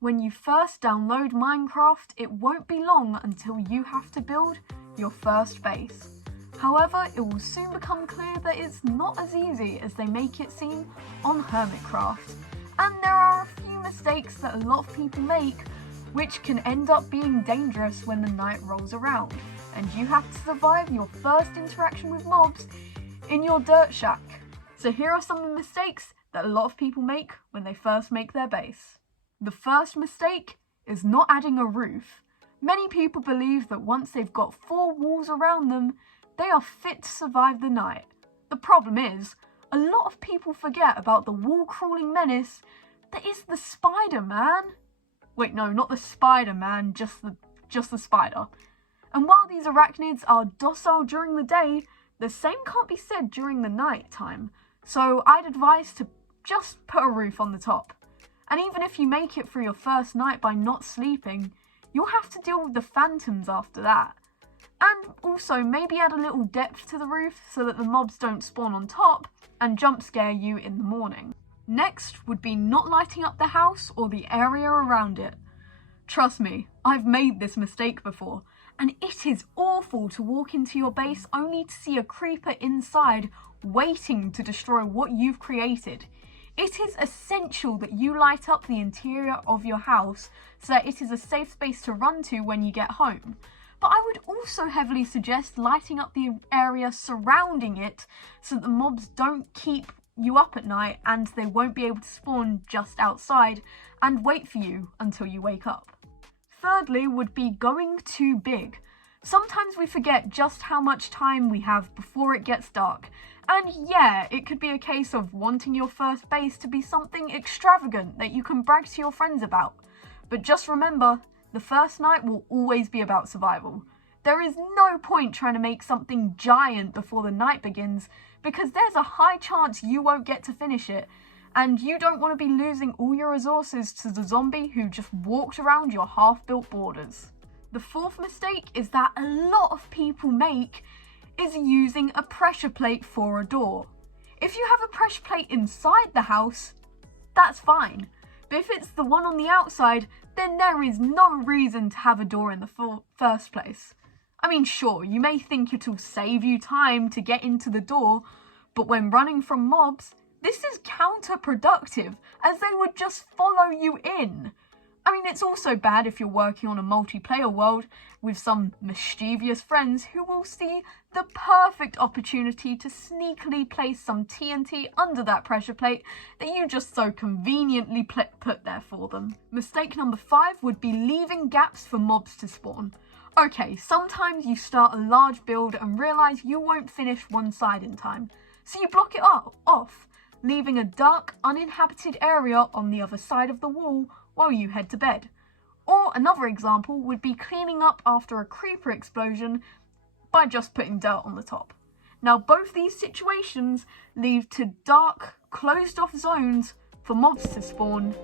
When you first download Minecraft, it won't be long until you have to build your first base. However, it will soon become clear that it's not as easy as they make it seem on Hermitcraft. And there are a few mistakes that a lot of people make which can end up being dangerous when the night rolls around, and you have to survive your first interaction with mobs in your dirt shack. So here are some of the mistakes that a lot of people make when they first make their base. The first mistake is not adding a roof. Many people believe that once they've got 4 walls around them, they are fit to survive the night. The problem is, a lot of people forget about the wall-crawling menace that is the Spider-Man. Wait, no, not the Spider-Man, just the spider. And while these arachnids are docile during the day, the same can't be said during the night time. So I'd advise to just put a roof on the top. And even if you make it through your first night by not sleeping, you'll have to deal with the phantoms after that. And also maybe add a little depth to the roof so that the mobs don't spawn on top and jump scare you in the morning. Next would be not lighting up the house or the area around it. Trust me, I've made this mistake before, and it is awful to walk into your base only to see a creeper inside waiting to destroy what you've created. It is essential that you light up the interior of your house so that it is a safe space to run to when you get home. But I would also heavily suggest lighting up the area surrounding it so that the mobs don't keep you up at night and they won't be able to spawn just outside and wait for you until you wake up. Thirdly would be going too big. Sometimes we forget just how much time we have before it gets dark. And yeah, it could be a case of wanting your first base to be something extravagant that you can brag to your friends about. But just remember, the first night will always be about survival. There is no point trying to make something giant before the night begins, because there's a high chance you won't get to finish it, and you don't want to be losing all your resources to the zombie who just walked around your half-built borders. The fourth mistake is that a lot of people make is using a pressure plate for a door. If you have a pressure plate inside the house, that's fine. But if it's the one on the outside, then there is no reason to have a door in the first place. I mean, sure, you may think it'll save you time to get into the door, but when running from mobs, this is counterproductive, as they would just follow you in. I mean, it's also bad if you're working on a multiplayer world with some mischievous friends who will see the perfect opportunity to sneakily place some TNT under that pressure plate that you just so conveniently put there for them. Mistake number 5 would be leaving gaps for mobs to spawn. Okay, sometimes you start a large build and realise you won't finish one side in time, so you block it off, leaving a dark, uninhabited area on the other side of the wall while you head to bed. Or another example would be cleaning up after a creeper explosion by just putting dirt on the top. Now both these situations lead to dark, closed off zones for mobs to spawn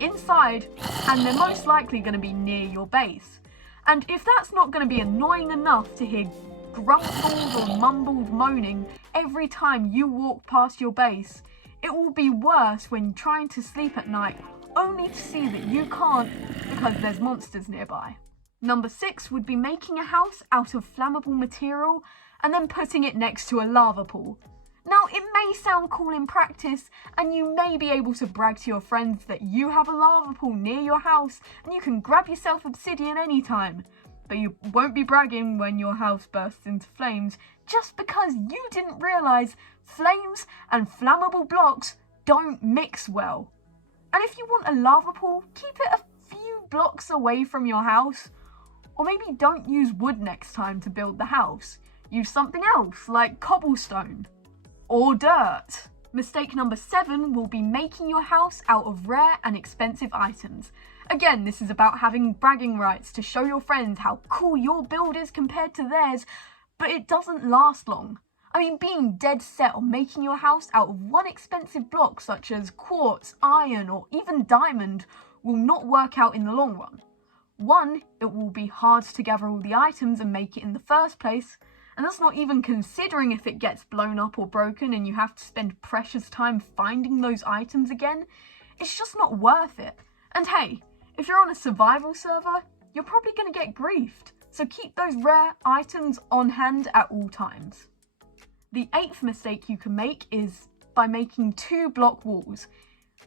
inside, and they're most likely going to be near your base. And if that's not going to be annoying enough to hear grumbled or mumbled moaning every time you walk past your base, it will be worse when trying to sleep at night only to see that you can't because there's monsters nearby. Number 6 would be making a house out of flammable material and then putting it next to a lava pool. Now, it may sound cool in practice, and you may be able to brag to your friends that you have a lava pool near your house and you can grab yourself obsidian anytime, but you won't be bragging when your house bursts into flames just because you didn't realise flames and flammable blocks don't mix well. And if you want a lava pool, keep it a few blocks away from your house. Or maybe don't use wood next time to build the house. Use something else, like cobblestone. Or dirt. Mistake number 7 will be making your house out of rare and expensive items. Again, this is about having bragging rights to show your friends how cool your build is compared to theirs, but it doesn't last long. I mean, being dead set on making your house out of one expensive block such as quartz, iron, or even diamond will not work out in the long run. 1, it will be hard to gather all the items and make it in the first place, and that's not even considering if it gets blown up or broken and you have to spend precious time finding those items again. It's just not worth it. And hey, If you're on a survival server, you're probably going to get griefed, so keep those rare items on hand at all times. The 8th mistake you can make is by making 2 block walls.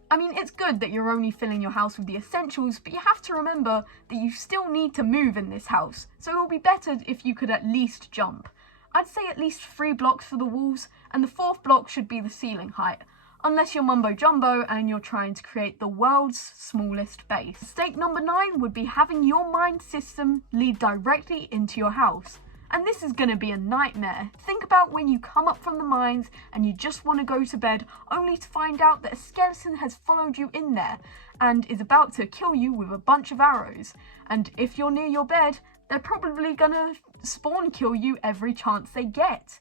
I mean, it's good that you're only filling your house with the essentials, but you have to remember that you still need to move in this house, so it will be better if you could at least jump. I'd say at least 3 blocks for the walls, and the 4th block should be the ceiling height, unless you're mumbo jumbo and you're trying to create the world's smallest base. Mistake number 9 would be having your mine system lead directly into your house. And this is going to be a nightmare. Think about when you come up from the mines and you just want to go to bed, only to find out that a skeleton has followed you in there and is about to kill you with a bunch of arrows. And if you're near your bed, they're probably going to spawn kill you every chance they get.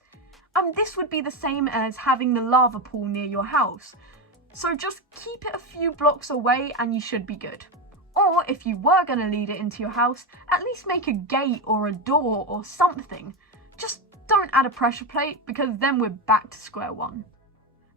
And this would be the same as having the lava pool near your house. So just keep it a few blocks away and you should be good. Or if you were going to lead it into your house, at least make a gate or a door or something. Just don't add a pressure plate, because then we're back to square one.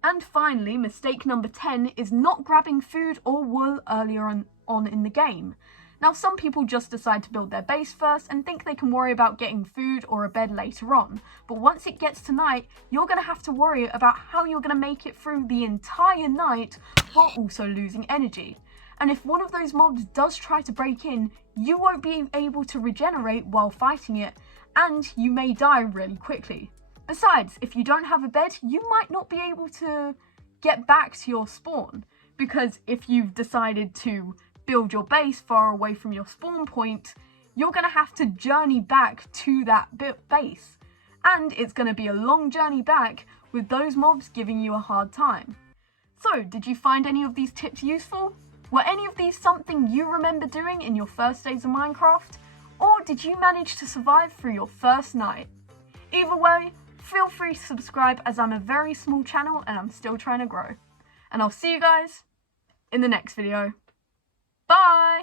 And finally, mistake number 10 is not grabbing food or wool earlier on in the game. Now, some people just decide to build their base first and think they can worry about getting food or a bed later on. But once it gets to night, you're going to have to worry about how you're going to make it through the entire night while also losing energy. And if one of those mobs does try to break in, you won't be able to regenerate while fighting it, and you may die really quickly. Besides, if you don't have a bed, you might not be able to get back to your spawn, because if you've decided to build your base far away from your spawn point, you're going to have to journey back to that base. And it's going to be a long journey back with those mobs giving you a hard time. So, did you find any of these tips useful? Were any of these something you remember doing in your first days of Minecraft? Or did you manage to survive through your first night? Either way, feel free to subscribe, as I'm a very small channel and I'm still trying to grow. And I'll see you guys in the next video. Bye!